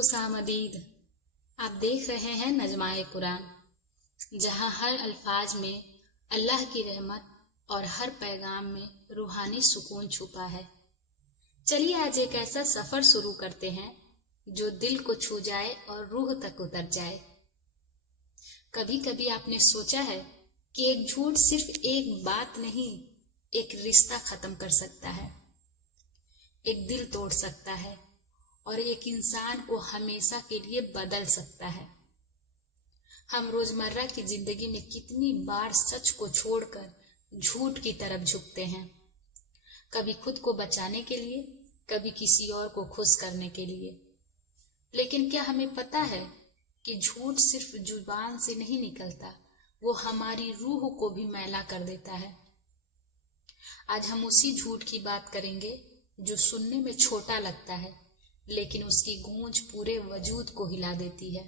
खुशामदीद। आप देख रहे हैं नज़्माए कुरान, जहां हर अल्फाज में अल्लाह की रहमत और हर पैगाम में रूहानी सुकून छुपा है। चलिए आज एक ऐसा सफर शुरू करते हैं जो दिल को छू जाए और रूह तक उतर जाए। कभी कभी आपने सोचा है कि एक झूठ सिर्फ एक बात नहीं, एक रिश्ता खत्म कर सकता है, एक दिल तोड़ सकता है और एक इंसान को हमेशा के लिए बदल सकता है। हम रोजमर्रा की जिंदगी में कितनी बार सच को छोड़कर झूठ की तरफ झुकते हैं, कभी खुद को बचाने के लिए, कभी किसी और को खुश करने के लिए। लेकिन क्या हमें पता है कि झूठ सिर्फ जुबान से नहीं निकलता, वो हमारी रूह को भी मैला कर देता है। आज हम उसी झूठ की बात करेंगे जो सुनने में छोटा लगता है, लेकिन उसकी गूंज पूरे वजूद को हिला देती है।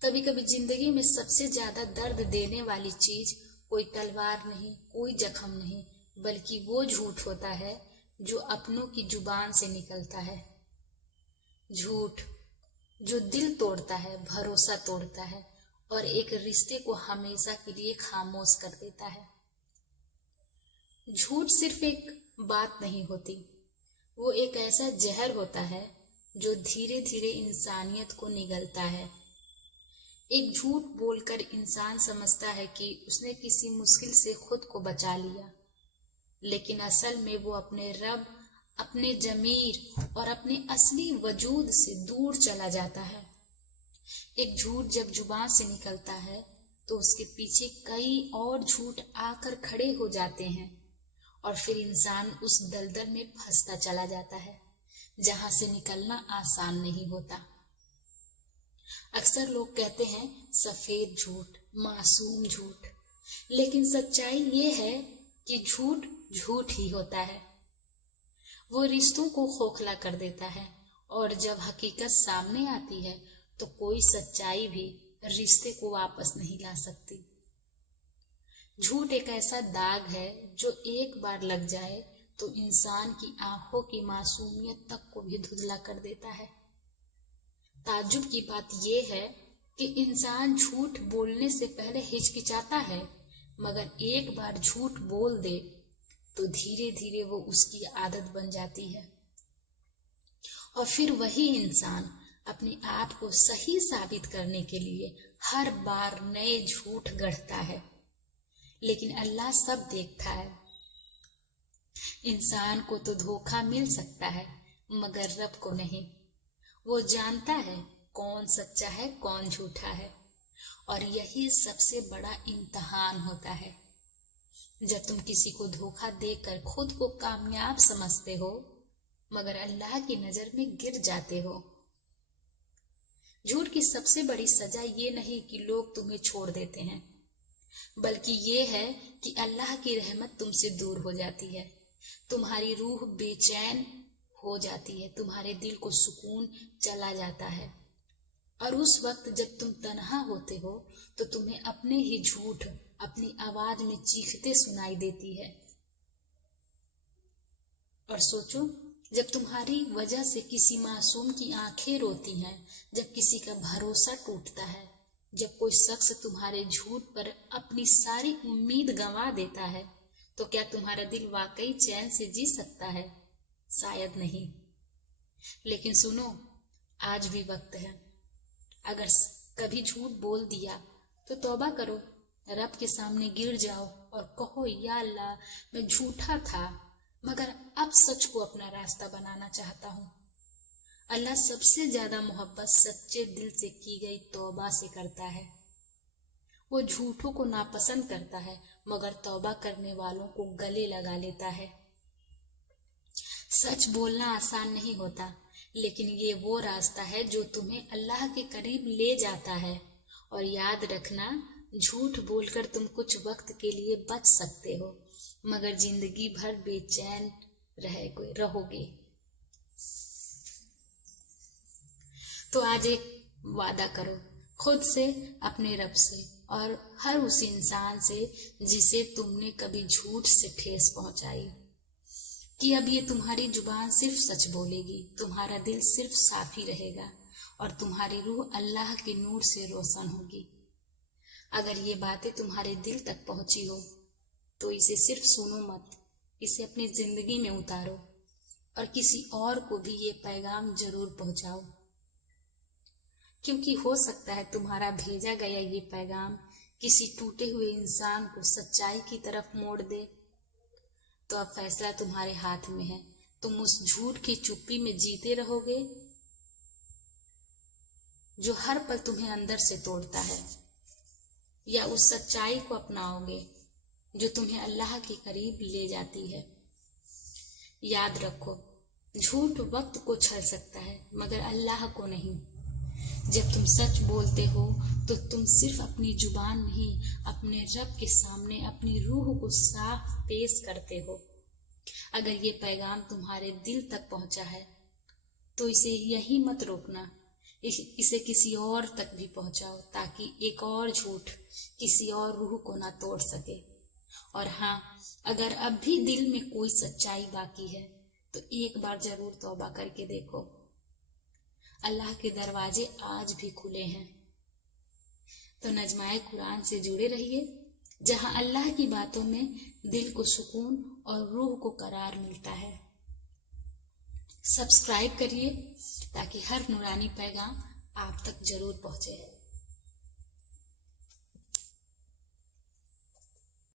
कभी कभी जिंदगी में सबसे ज्यादा दर्द देने वाली चीज कोई तलवार नहीं, कोई जख्म नहीं, बल्कि वो झूठ होता है जो अपनों की जुबान से निकलता है। झूठ जो दिल तोड़ता है, भरोसा तोड़ता है और एक रिश्ते को हमेशा के लिए खामोश कर देता है। झूठ सिर्फ एक बात नहीं होती, वो एक ऐसा जहर होता है जो धीरे धीरे इंसानियत को निगलता है। एक झूठ बोलकर इंसान समझता है कि उसने किसी मुश्किल से खुद को बचा लिया, लेकिन असल में वो अपने रब, अपने जमीर और अपने असली वजूद से दूर चला जाता है। एक झूठ जब जुबान से निकलता है तो उसके पीछे कई और झूठ आकर खड़े हो जाते हैं और फिर इंसान उस दलदल में फंसता चला जाता है जहां से निकलना आसान नहीं होता। अक्सर लोग कहते हैं सफेद झूठ, मासूम झूठ, लेकिन सच्चाई ये है कि झूठ झूठ ही होता है। वो रिश्तों को खोखला कर देता है और जब हकीकत सामने आती है तो कोई सच्चाई भी रिश्ते को वापस नहीं ला सकती। झूठ एक ऐसा दाग है जो एक बार लग जाए तो इंसान की आंखों की मासूमियत तक को भी धुंधला कर देता है। ताज्जुब की बात यह है कि इंसान झूठ बोलने से पहले हिचकिचाता है, मगर एक बार झूठ बोल दे तो धीरे धीरे वो उसकी आदत बन जाती है और फिर वही इंसान अपने आप को सही साबित करने के लिए हर बार नए झूठ गढ़ता है। लेकिन अल्लाह सब देखता है। इंसान को तो धोखा मिल सकता है, मगर रब को नहीं। वो जानता है कौन सच्चा है, कौन झूठा है, और यही सबसे बड़ा इम्तिहान होता है। जब तुम किसी को धोखा देकर खुद को कामयाब समझते हो, मगर अल्लाह की नजर में गिर जाते हो। झूठ की सबसे बड़ी सजा ये नहीं कि लोग तुम्हें छोड़ देते हैं, बल्कि ये है कि अल्लाह की रहमत तुमसे दूर हो जाती है, तुम्हारी रूह बेचैन हो जाती है, तुम्हारे दिल को सुकून चला जाता है। और उस वक्त जब तुम तन्हा होते हो तो तुम्हें अपने ही झूठ अपनी आवाज में चीखते सुनाई देती है। और सोचो, जब तुम्हारी वजह से किसी मासूम की आंखें रोती हैं, जब किसी का भरोसा टूटता है, जब कोई शख्स तुम्हारे झूठ पर अपनी सारी उम्मीद गंवा देता है, तो क्या तुम्हारा दिल वाकई चैन से जी सकता है? शायद नहीं। लेकिन सुनो, आज भी वक्त है। अगर कभी झूठ बोल दिया तो तौबा करो, रब के सामने गिर जाओ और कहो, या अल्लाह, मैं झूठा था, मगर अब सच को अपना रास्ता बनाना चाहता हूँ। अल्लाह सबसे ज्यादा मोहब्बत सच्चे दिल से की गई तौबा से करता है। वो झूठों को नापसंद करता है, मगर तौबा करने वालों को गले लगा लेता है। सच बोलना आसान नहीं होता, लेकिन ये वो रास्ता है जो तुम्हें अल्लाह के करीब ले जाता है। और याद रखना, झूठ बोलकर तुम कुछ वक्त के लिए बच सकते हो, मगर जिंदगी भर बेचैन रहोगे। तो आज एक वादा करो, खुद से, अपने रब से और हर उस इंसान से जिसे तुमने कभी झूठ से ठेस पहुंचाई। कि अब ये तुम्हारी जुबान सिर्फ सच बोलेगी, तुम्हारा दिल सिर्फ साफ ही रहेगा और तुम्हारी रूह अल्लाह के नूर से रोशन होगी। अगर ये बातें तुम्हारे दिल तक पहुंची हो तो इसे सिर्फ सुनो मत, इसे अपनी जिंदगी में उतारो और किसी और को भी ये पैगाम जरूर पहुंचाओ, क्योंकि हो सकता है तुम्हारा भेजा गया ये पैगाम किसी टूटे हुए इंसान को सच्चाई की तरफ मोड़ दे। तो अब फैसला तुम्हारे हाथ में है, तुम उस झूठ की चुप्पी में जीते रहोगे जो हर पल तुम्हें अंदर से तोड़ता है, या उस सच्चाई को अपनाओगे जो तुम्हें अल्लाह के करीब ले जाती है। याद रखो, झूठ वक्त को छल सकता है मगर अल्लाह को नहीं। जब तुम सच बोलते हो तो तुम सिर्फ अपनी जुबान नहीं, अपने रब के सामने अपनी रूह को साफ पेश करते हो। अगर ये पैगाम तुम्हारे दिल तक पहुंचा है तो इसे यहीं मत रोकना, इसे किसी और तक भी पहुंचाओ ताकि एक और झूठ किसी और रूह को ना तोड़ सके। और हाँ, अगर अब भी दिल में कोई सच्चाई बाकी है तो एक बार जरूर तौबा करके देखो, अल्लाह के दरवाजे आज भी खुले हैं। तो नजमाए कुरान से जुड़े रहिए, जहां अल्लाह की बातों में दिल को सुकून और रूह को करार मिलता है। सब्सक्राइब करिए ताकि हर नूरानी पैगाम आप तक जरूर पहुंचे।